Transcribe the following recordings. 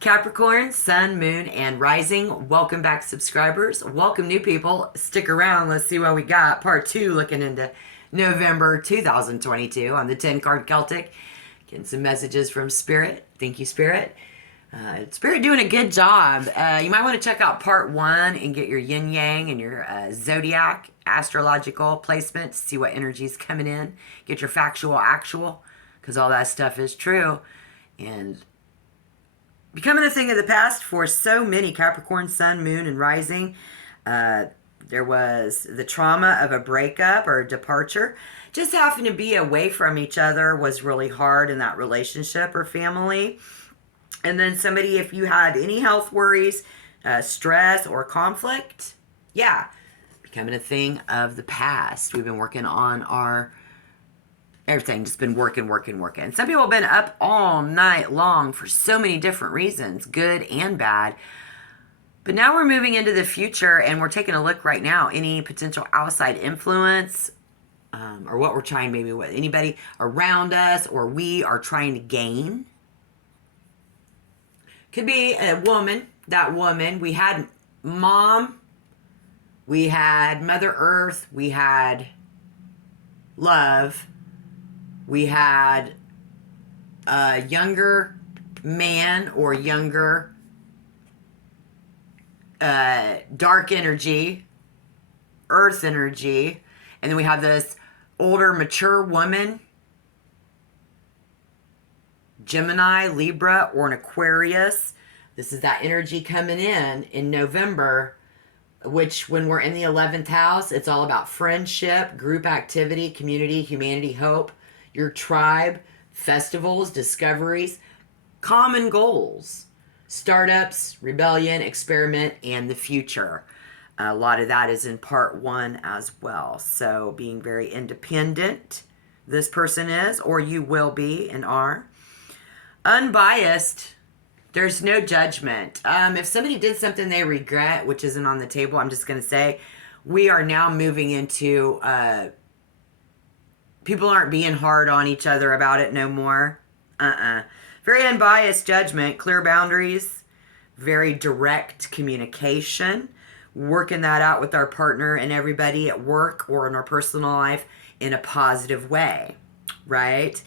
Capricorn, Sun, Moon, and Rising. Welcome back, subscribers. Welcome, new people. Stick around. Let's see what we got. Part 2, looking into November 2022 on the 10 card Celtic. Getting some messages from Spirit. Thank you, Spirit. Spirit doing a good job. You might want to check out Part 1 and get your yin yang and your zodiac astrological placement to see what energy's coming in. Get your factual actual, because all that stuff is true. And becoming a thing of the past for so many Capricorn, Sun, Moon, and Rising. There was the trauma of a breakup or a departure. Just having to be away from each other was really hard in that relationship or family. And then somebody, if you had any health worries, stress, or conflict, yeah, becoming a thing of the past. We've been working on our everything, just been working. Some people have been up all night long for so many different reasons, good and bad. But now we're moving into the future, and we're taking a look right now, any potential outside influence, or what we're trying, maybe what anybody around us or we are trying to gain. Could be a woman, that woman. We had mom, we had Mother Earth, we had love. We had a younger man or younger dark energy, earth energy. And then we have this older, mature woman, Gemini, Libra, or an Aquarius. This is that energy coming in November, which when we're in the 11th house, it's all about friendship, group activity, community, humanity, hope. Your tribe, festivals, discoveries, common goals, startups, rebellion, experiment, and the future. A lot of that is in part 1 as well. So being very independent, this person is, or you will be and are. Unbiased, there's no judgment. If somebody did something they regret, which isn't on the table, I'm just going to say, we are now moving into people aren't being hard on each other about it no more. Very unbiased judgment, clear boundaries, very direct communication, working that out with our partner and everybody at work or in our personal life in a positive way, right?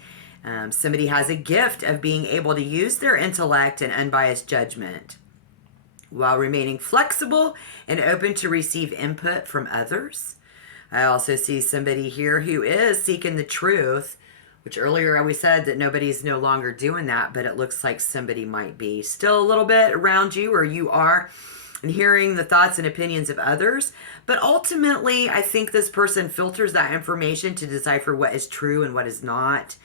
Somebody has a gift of being able to use their intellect and unbiased judgment while remaining flexible and open to receive input from others. I also see somebody here who is seeking the truth, which earlier we said that nobody's no longer doing that, but it looks like somebody might be still a little bit around you or you are, and hearing the thoughts and opinions of others. But ultimately, I think this person filters that information to decipher what is true and what is not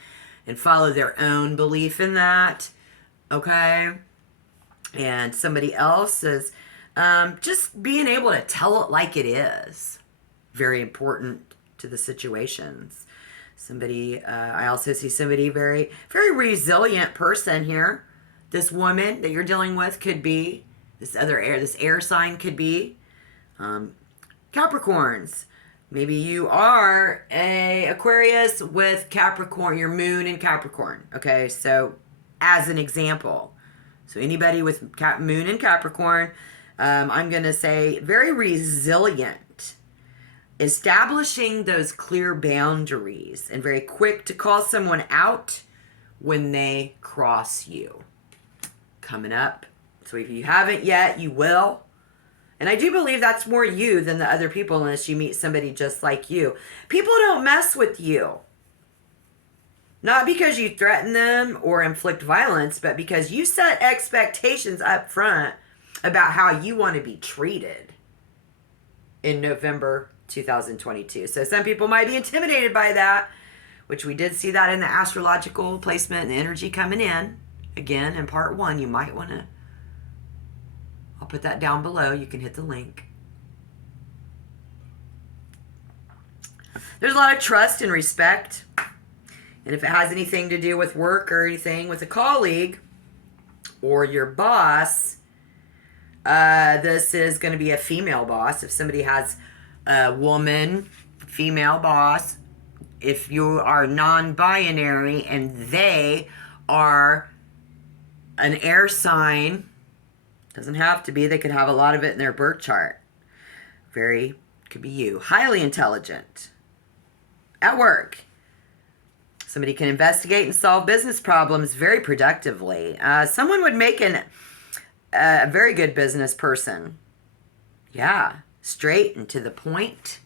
and follow their own belief in that, okay? And somebody else is just being able to tell it like it is. Very important to the situations. Somebody, I also see somebody very, very resilient person here. This woman that you're dealing with could be, this air sign could be Capricorns. Maybe you are a Aquarius with Capricorn, your moon in Capricorn. Okay, so as an example. So anybody with moon in Capricorn, I'm going to say very resilient. Establishing those clear boundaries and very quick to call someone out when they cross you. Coming up. So if you haven't yet, you will. And I do believe that's more you than the other people unless you meet somebody just like you. People don't mess with you. Not because you threaten them or inflict violence, but because you set expectations up front about how you want to be treated in November 2022. So some people might be intimidated by that, which we did see that in the astrological placement and the energy coming in. Again, in part 1, you might want to, I'll put that down below. You can hit the link. There's a lot of trust and respect. And if it has anything to do with work or anything with a colleague or your boss, this is going to be a female boss. If somebody has a woman, female boss, if you are non-binary and they are An air sign, doesn't have to be, they could have a lot of it in their birth chart. Could be you. Highly intelligent. At work, somebody can investigate and solve business problems very productively. Someone would make a very good business person. Yeah, straight and to the point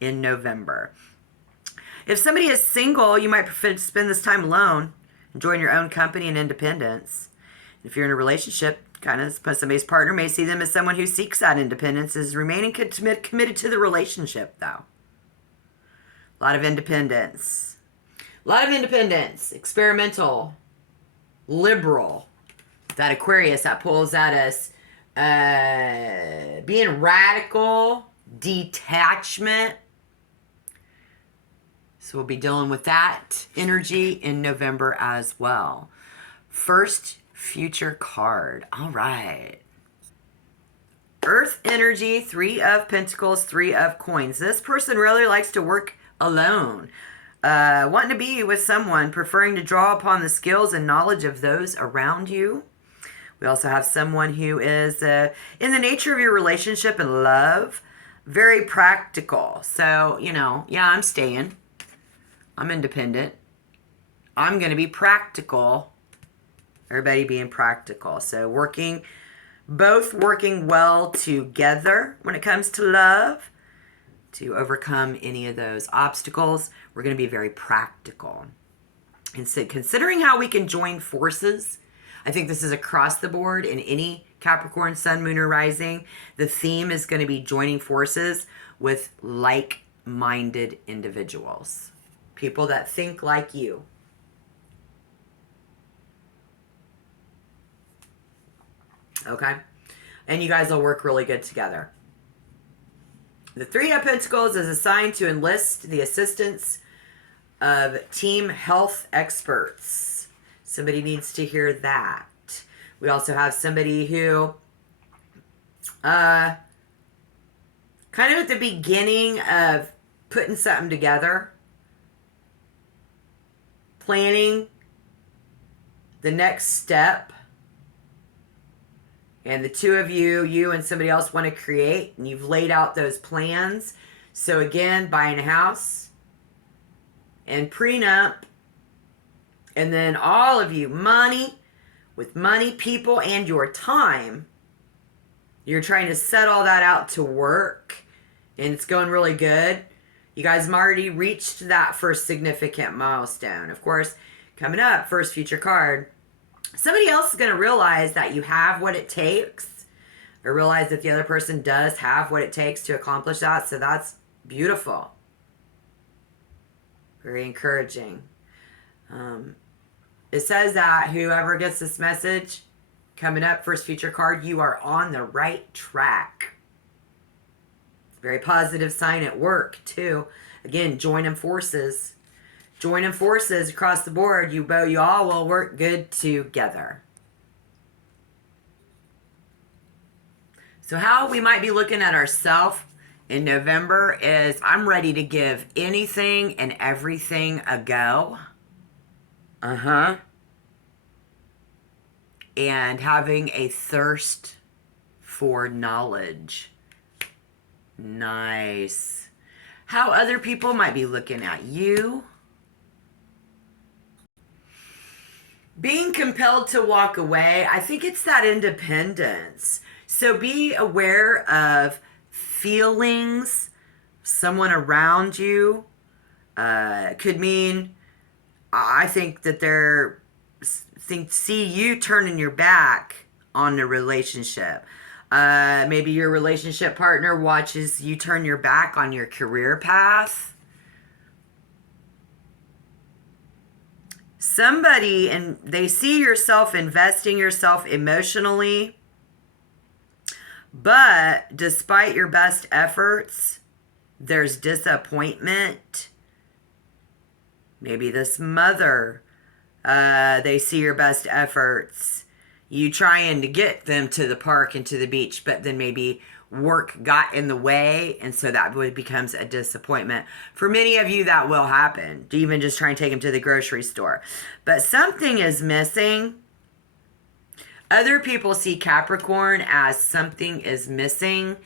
in November. If somebody is single, you might prefer to spend this time alone, enjoying your own company and independence. If you're in a relationship, kind of somebody's partner may see them as someone who seeks that independence, is remaining committed to the relationship, though. A lot of independence. A lot of independence. Experimental. Liberal. That Aquarius, that pulls at us. Being radical. Detachment. So we'll be dealing with that energy in November as well. First future card. All right. Earth energy, 3 of Pentacles, 3 of Coins. This person really likes to work alone. Wanting to be with someone, preferring to draw upon the skills and knowledge of those around you. We also have someone who is, in the nature of your relationship and love, very practical. So, yeah, I'm staying. I'm independent. I'm going to be practical. Everybody being practical. So both working well together when it comes to love to overcome any of those obstacles. We're going to be very practical. And so considering how we can join forces, I think this is across the board in any Capricorn, Sun, Moon, or Rising. The theme is going to be joining forces with like-minded individuals. People that think like you. Okay? And you guys will work really good together. The 3 of Pentacles is assigned to enlist the assistance of team health experts. Somebody needs to hear that. We also have somebody who, kind of at the beginning of putting something together, planning the next step, and the 2 of you and somebody else want to create, and you've laid out those plans. So again, buying a house and prenup, and then all of you, money, people, and your time. You're trying to set all that out to work, and it's going really good. You guys have already reached that first significant milestone. Of course, coming up, first future card. Somebody else is going to realize that you have what it takes, or realize that the other person does have what it takes to accomplish that. So that's beautiful. Very encouraging. It says that whoever gets this message, coming up, first future card, you are on the right track. Very positive sign at work, too. Again, joining forces. Joining forces across the board. You all will work good together. So how we might be looking at ourselves in November is, I'm ready to give anything and everything a go. And having a thirst for knowledge. Nice. How other people might be looking at you. Being compelled to walk away, I think it's that independence. So be aware of feelings, someone around you. Could mean, I think that see you turning your back on the relationship. Maybe your relationship partner watches you turn your back on your career path. Somebody, and they see yourself investing yourself emotionally, but despite your best efforts, there's disappointment. Maybe this mother, they see your best efforts, you trying to get them to the park and to the beach, but then maybe work got in the way, and so that becomes a disappointment. For many of you, that will happen. To even just try and take them to the grocery store. But something is missing. Other people see Capricorn as something is missing,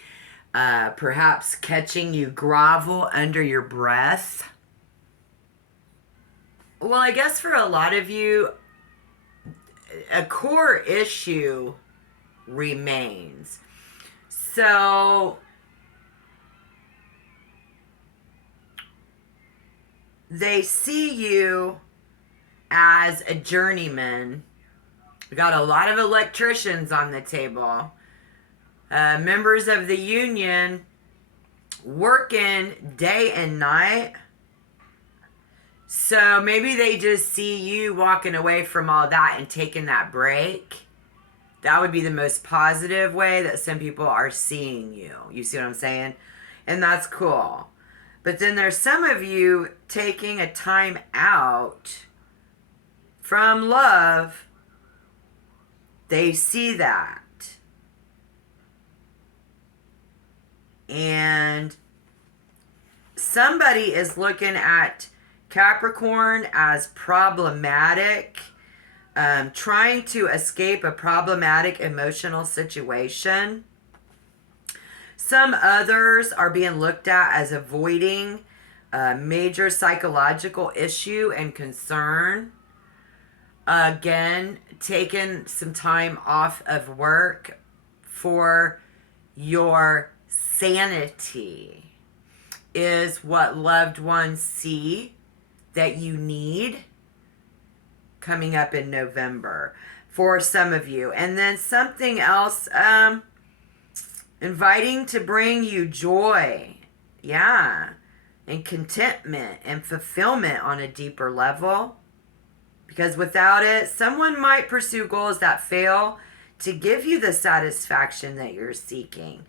perhaps catching you grovel under your breath. Well, I guess for a lot of you, a core issue remains. So they see you as a journeyman. We got a lot of electricians on the table, members of the union working day and night. So maybe they just see you walking away from all that and taking that break. That would be the most positive way that some people are seeing you. You see what I'm saying? And that's cool. But then there's some of you taking a time out from love. They see that. And somebody is looking at Capricorn as problematic, trying to escape a problematic emotional situation. Some others are being looked at as avoiding a major psychological issue and concern. Again, taking some time off of work for your sanity is what loved ones see that you need coming up in November for some of you. And then something else, inviting to bring you joy, yeah, and contentment and fulfillment on a deeper level. Because without it, someone might pursue goals that fail to give you the satisfaction that you're seeking,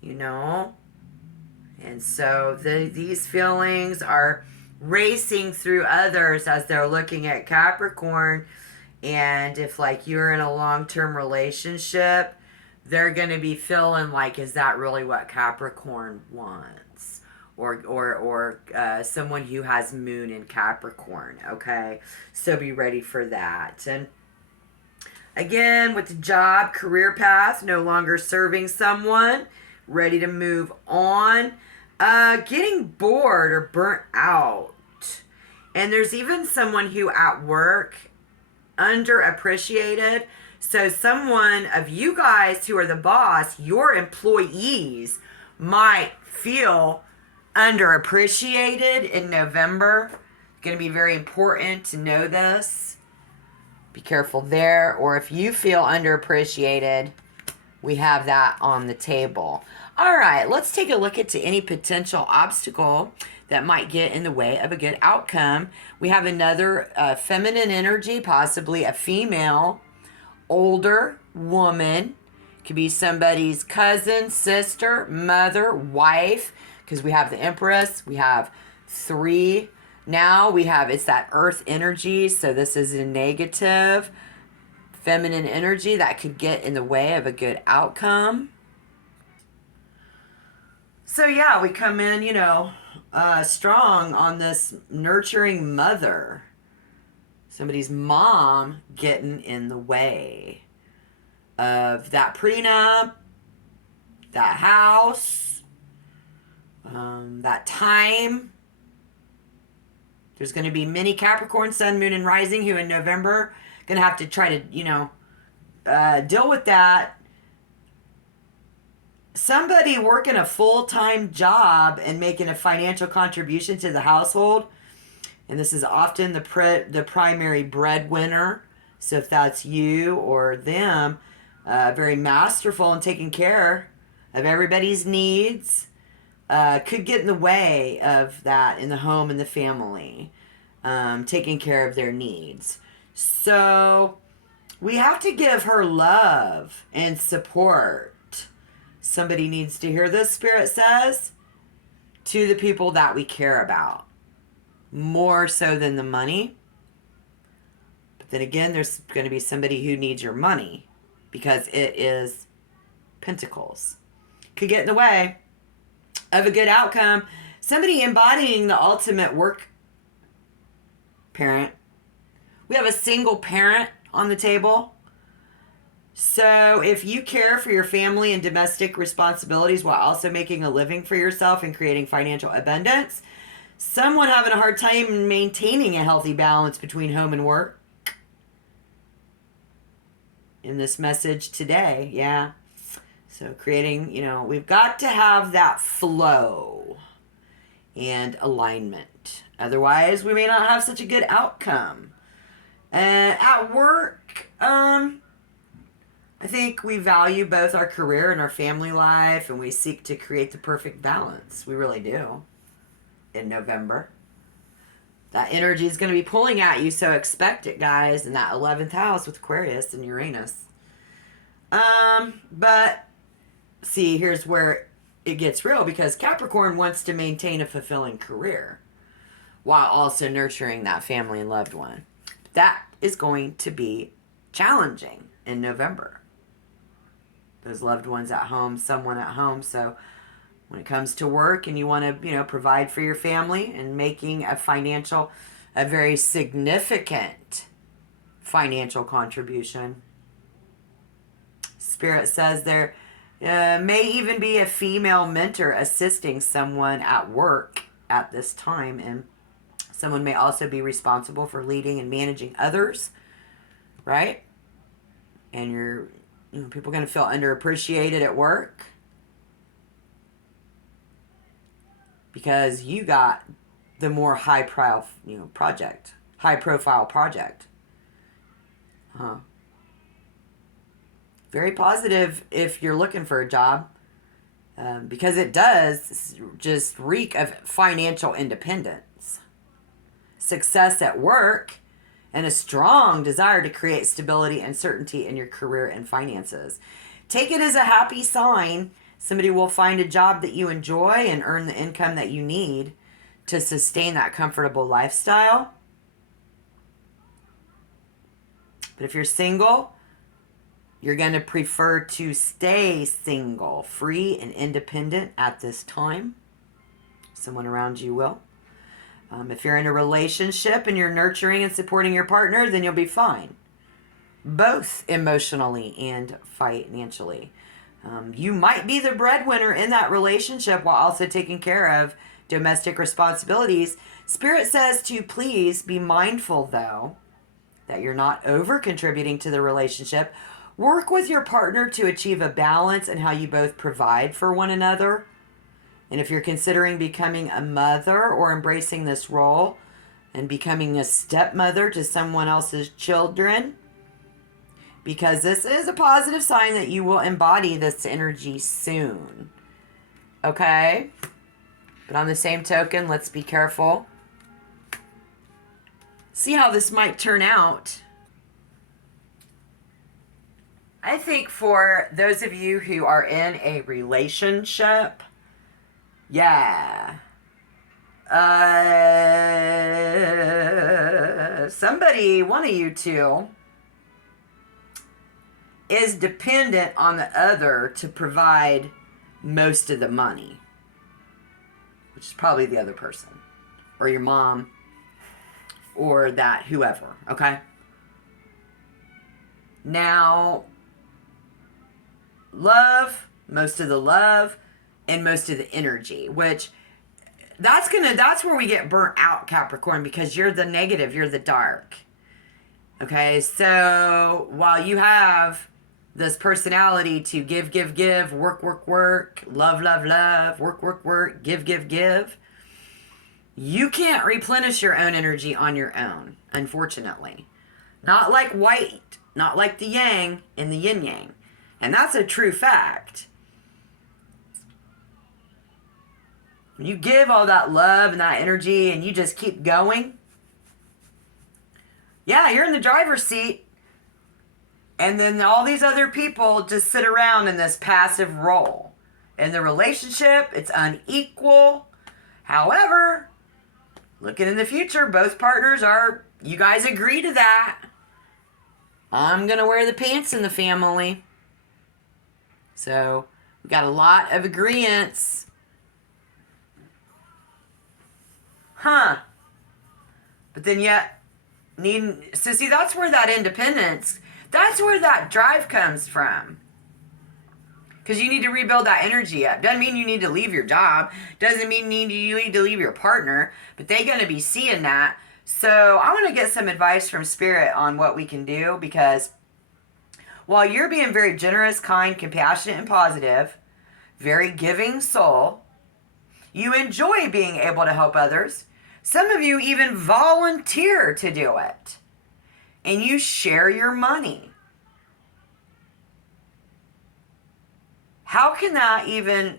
you know? And so these feelings are racing through others as they're looking at Capricorn. And if, like, you're in a long-term relationship, they're going to be feeling like, is that really what Capricorn wants? Or someone who has Moon in Capricorn, okay? So be ready for that. And again, with the job, career path, no longer serving someone, ready to move on. Getting bored or burnt out. And there's even someone who at work underappreciated. So someone of you guys who are the boss, your employees might feel underappreciated in November. Going to be very important to know this. Be careful there. Or if you feel underappreciated, we have that on the table. All right, let's take a look at any potential obstacle that might get in the way of a good outcome. We have another feminine energy, possibly a female, older woman. Could be somebody's cousin, sister, mother, wife, because we have the Empress. We have 3. Now we have, it's that earth energy, so this is a negative feminine energy that could get in the way of a good outcome. So yeah, we come in, strong on this nurturing mother. Somebody's mom getting in the way of that prenup, that house, that time. There's going to be many Capricorn, Sun, Moon, and Rising who in November going to have to try to, deal with that. Somebody working a full-time job and making a financial contribution to the household. And this is often the primary breadwinner. So if that's you or them, very masterful in taking care of everybody's needs, could get in the way of that in the home and the family, taking care of their needs. So we have to give her love and support. Somebody needs to hear this, Spirit says, to the people that we care about. More so than the money. But then again, there's going to be somebody who needs your money because it is Pentacles. Could get in the way of a good outcome. Somebody embodying the ultimate work parent. We have a single parent on the table. So, if you care for your family and domestic responsibilities while also making a living for yourself and creating financial abundance, someone having a hard time maintaining a healthy balance between home and work. In this message today, yeah. So, creating, we've got to have that flow and alignment. Otherwise, we may not have such a good outcome. And at work, I think we value both our career and our family life, and we seek to create the perfect balance. We really do. In November, that energy is going to be pulling at you, so expect it, guys, in that 11th house with Aquarius and Uranus. But see, here's where it gets real, because Capricorn wants to maintain a fulfilling career while also nurturing that family and loved one. That is going to be challenging in November. Those loved ones at home, someone at home. So when it comes to work and you want to, provide for your family and making a very significant financial contribution, Spirit says there may even be a female mentor assisting someone at work at this time, and someone may also be responsible for leading and managing others, right? And people are going to feel underappreciated at work because you got the more high profile project. Very positive if you're looking for a job, because it does just reek of financial independence, success at work, and a strong desire to create stability and certainty in your career and finances. Take it as a happy sign. Somebody will find a job that you enjoy and earn the income that you need to sustain that comfortable lifestyle. But if you're single, you're going to prefer to stay single, free, and independent at this time. Someone around you will. If you're in a relationship and you're nurturing and supporting your partner, then you'll be fine, both emotionally and financially. You might be the breadwinner in that relationship while also taking care of domestic responsibilities. Spirit says to please be mindful, though, that you're not over-contributing to the relationship. Work with your partner to achieve a balance in how you both provide for one another. And if you're considering becoming a mother or embracing this role and becoming a stepmother to someone else's children, because this is a positive sign that you will embody this energy soon. Okay? But on the same token, let's be careful. See how this might turn out. I think for those of you who are in a relationship, somebody, one of you two, is dependent on the other to provide most of the money, which is probably the other person, or your mom, or that whoever, okay? Now, most of the love, and most of the energy, which that's where we get burnt out, Capricorn, because you're the negative, you're the dark. Okay, so while you have this personality to give, work, love, work, give, you can't replenish your own energy on your own, unfortunately. Not like white, not like the yang and the yin yang. And that's a true fact. When you give all that love and that energy and you just keep going, yeah, you're in the driver's seat. And then all these other people just sit around in this passive role. In the relationship, it's unequal. However, looking in the future, both partners you guys agree to that. I'm going to wear the pants in the family. So, we got a lot of agreeance. But then yet, so see, that's where that independence, That's where that drive comes from. Because you need to rebuild that energy up. Doesn't mean you need to leave your job. Doesn't mean you need to leave your partner. But they're going to be seeing that. So I want to get some advice from Spirit on what we can do. Because while you're being very generous, kind, compassionate, and positive, very giving soul, you enjoy being able to help others. Some of you even volunteer to do it. And you share your money. How can that even,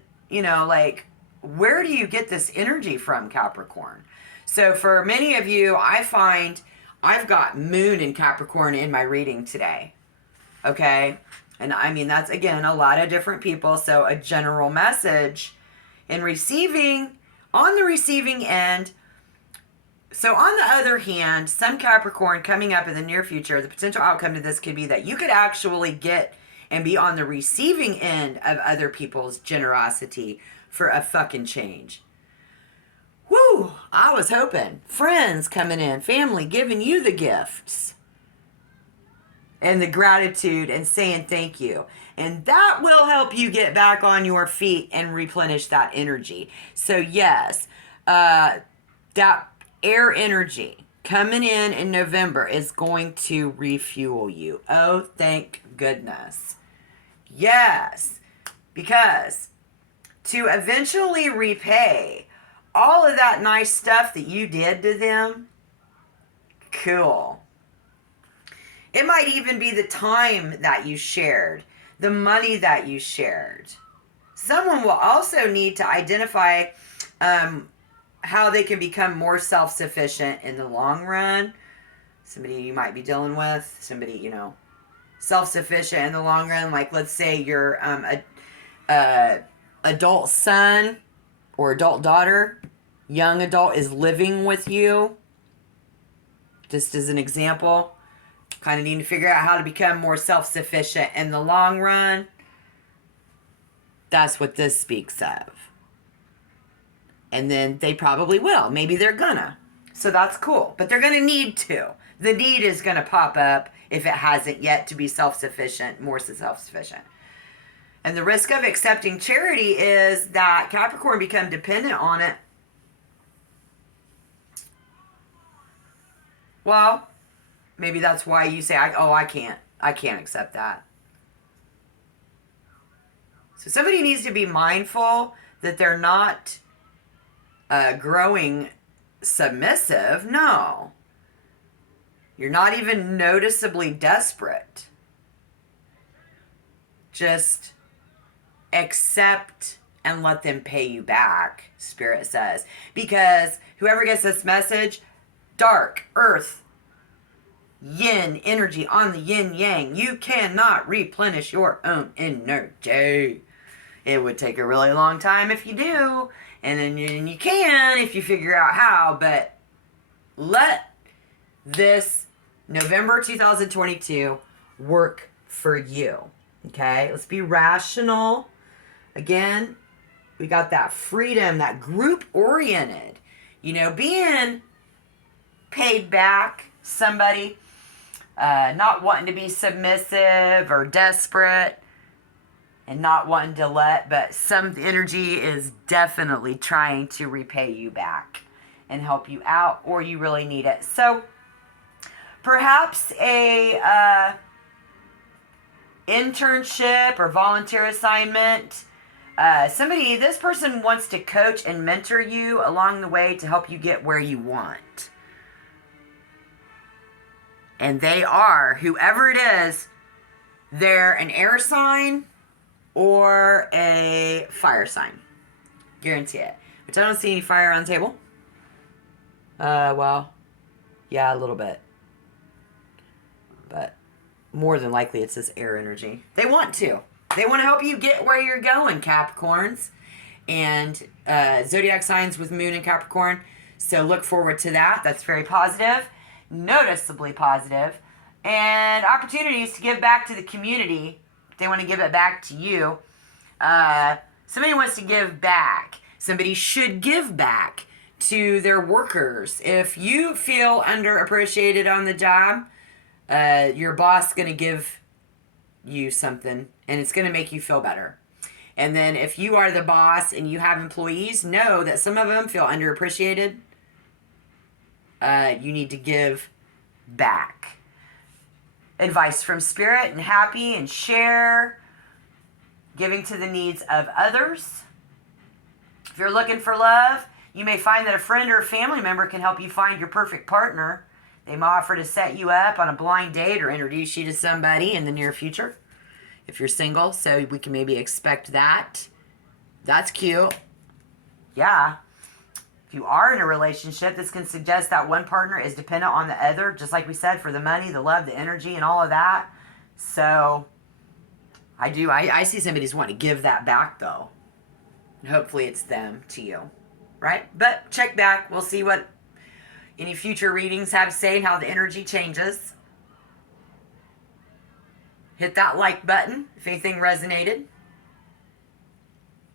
where do you get this energy from, Capricorn? So for many of you, I find I've got Moon in Capricorn in my reading today. Okay? And I mean, that's, again, a lot of different people. So a general message in on the receiving end. So on the other hand, some Capricorn coming up in the near future, the potential outcome to this could be that you could actually get and be on the receiving end of other people's generosity for a fucking change. Woo! I was hoping. Friends coming in, family giving you the gifts and the gratitude and saying thank you. And that will help you get back on your feet and replenish that energy. So yes, that air energy coming in November is going to refuel you. Oh, thank goodness. Yes, because to eventually repay all of that nice stuff that you did to them, cool. It might even be the time that you shared, the money that you shared. Someone will also need to identify how they can become more self-sufficient in the long run. Somebody you might be dealing with, somebody, self-sufficient in the long run. Like, let's say your adult son or adult daughter, young adult, is living with you. Just as an example. Kind of need to figure out how to become more self-sufficient in the long run. That's what this speaks of. And then they probably will. Maybe they're gonna. So that's cool. But they're gonna need to. The need is gonna pop up if it hasn't yet to be self-sufficient, more self-sufficient. And the risk of accepting charity is that Capricorn become dependent on it. Well, maybe that's why you say, I can't accept that. So somebody needs to be mindful that they're not growing submissive. No. You're not even noticeably desperate. Just accept and let them pay you back, Spirit says. Because whoever gets this message, dark, earth, yin energy on the yin yang. You cannot replenish your own energy. It would take a really long time if you do. And then you can if you figure out how. But let this November 2022 work for you. Okay? Let's be rational. Again, we got that freedom, that group-oriented. Being paid back somebody, not wanting to be submissive or desperate and not wanting to but some energy is definitely trying to repay you back and help you out, or you really need it. So perhaps a internship or volunteer assignment. This person wants to coach and mentor you along the way to help you get where you want. And they are, whoever it is, they're an air sign or a fire sign. Guarantee it. Which I don't see any fire on the table. Well, yeah, a little bit. But more than likely it's this air energy. They want to. They want to help you get where you're going, Capricorns. And zodiac signs with Moon and Capricorn. So look forward to that. That's very positive. Noticeably positive. And opportunities to give back to the community. They want to give it back to you. Somebody wants to give back. Somebody should give back to their workers. If you feel underappreciated on the job, Your boss going to give you something, and it's going to make you feel better. And then if you are the boss and you have employees, know that some of them feel underappreciated. You need to give back. Advice from Spirit and happy and share. Giving to the needs of others. If you're looking for love, you may find that a friend or a family member can help you find your perfect partner. They may offer to set you up on a blind date or introduce you to somebody in the near future. If you're single, so we can maybe expect that. That's cute. Yeah. If you are in a relationship, this can suggest that one partner is dependent on the other, just like we said, for the money, the love, the energy, and all of that. So, I see somebody's wanting to give that back, though. And hopefully it's them to you, right? But check back. We'll see what any future readings have to say and how the energy changes. Hit that like button if anything resonated.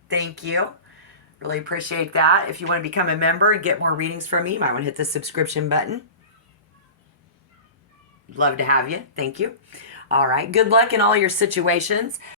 Thank you. Really appreciate that. If you want to become a member and get more readings from me, you might want to hit the subscription button. Love to have you. Thank you. All right. Good luck in all your situations.